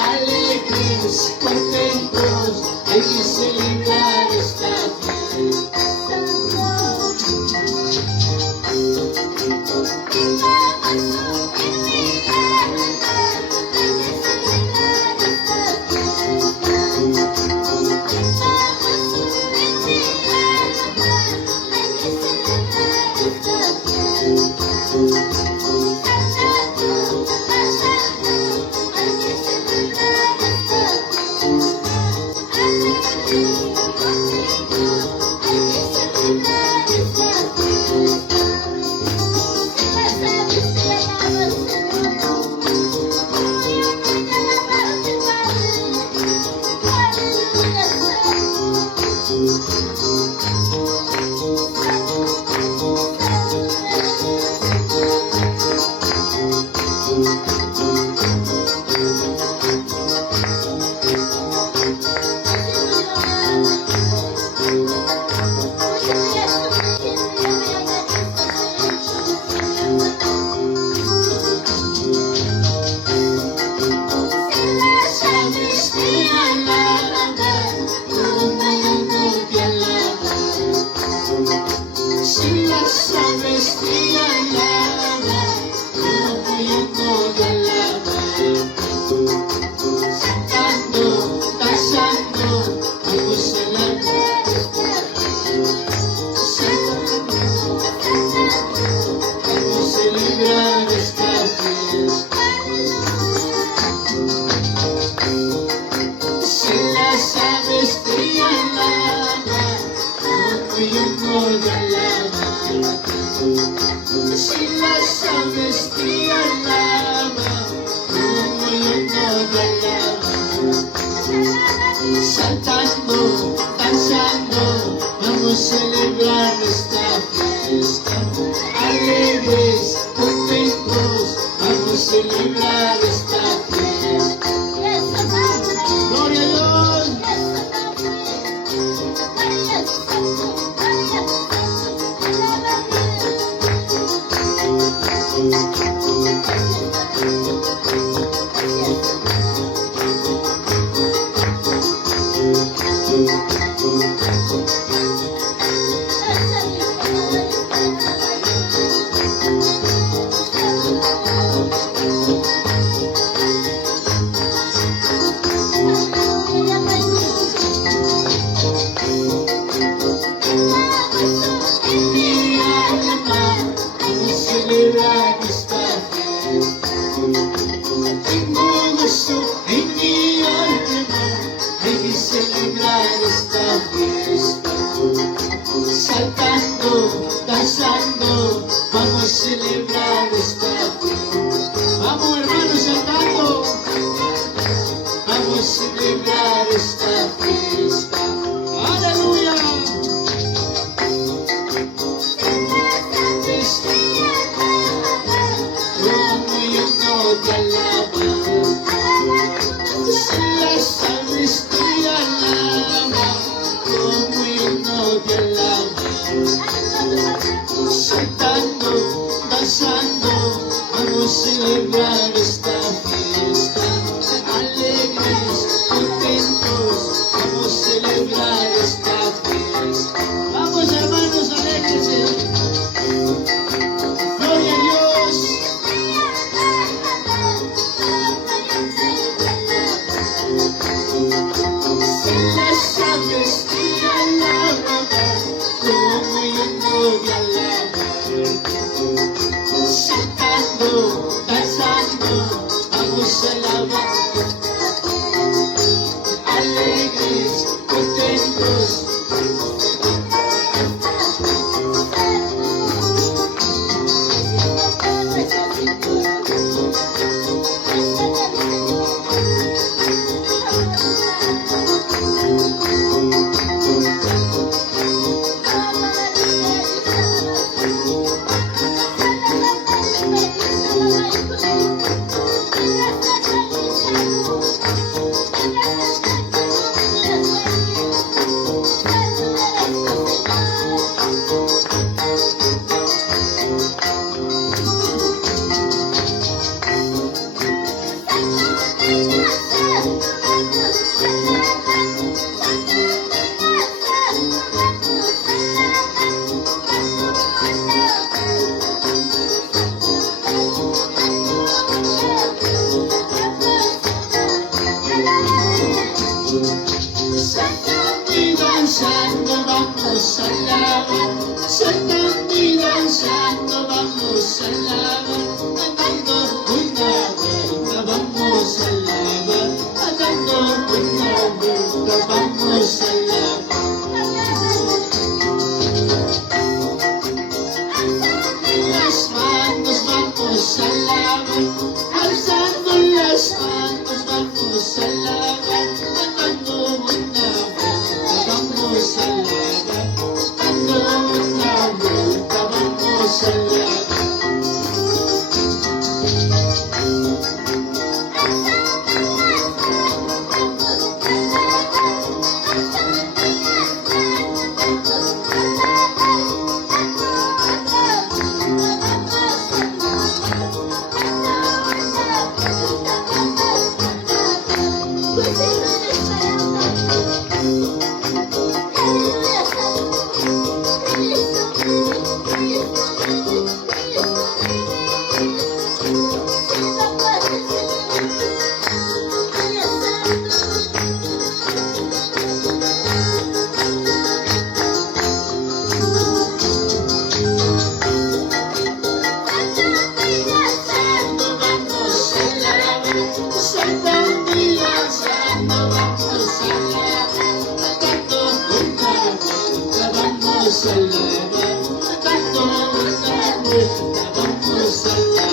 Alegres, contentos, hay que celebrar esta fiesta. Si las aves te alaban, como yo te alaban, cantando, danzando, vamos a celebrar vamos a celebrar esta fiesta. Si las aves te alaban, como yo te alaban, si las aves te alaban, como yo te alaban, saltando, danzando, vamos a celebrar esta fiesta. Alegres, contentos, vamos a celebrar esta fiesta. Gloria a Dios. Celebrar esta fiesta. Tengo gozo en mi alma, hay que celebrar esta fiesta. Saltando, danzando, vamos a celebrar esta fiesta. Vamos hermanos, saltando, vamos a celebrar esta fiesta. Aleluya. Te alaban, si las aves te alaban, como yo te alaban, saltando, danzando, vamos a celebrar esta fiesta. Alegres, contentos, vamos a celebrar esta fiesta. Vamos hermanos, alégrese. Gloria a Dios. Las aves te alaban, como yo te alaban, saltando, danzando. salamat. Andando una vuelta, vamos a lavar. Andando una vuelta, vamos a lavar. Las manos vamos a lavar. Alzando las manos vamos a lavar. Andando una vuelta, vamos a lavar. Andando una vuelta, vamos a lavar. Vamos a lavar, andando una vuelta, vamos a lavar.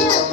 Thank you.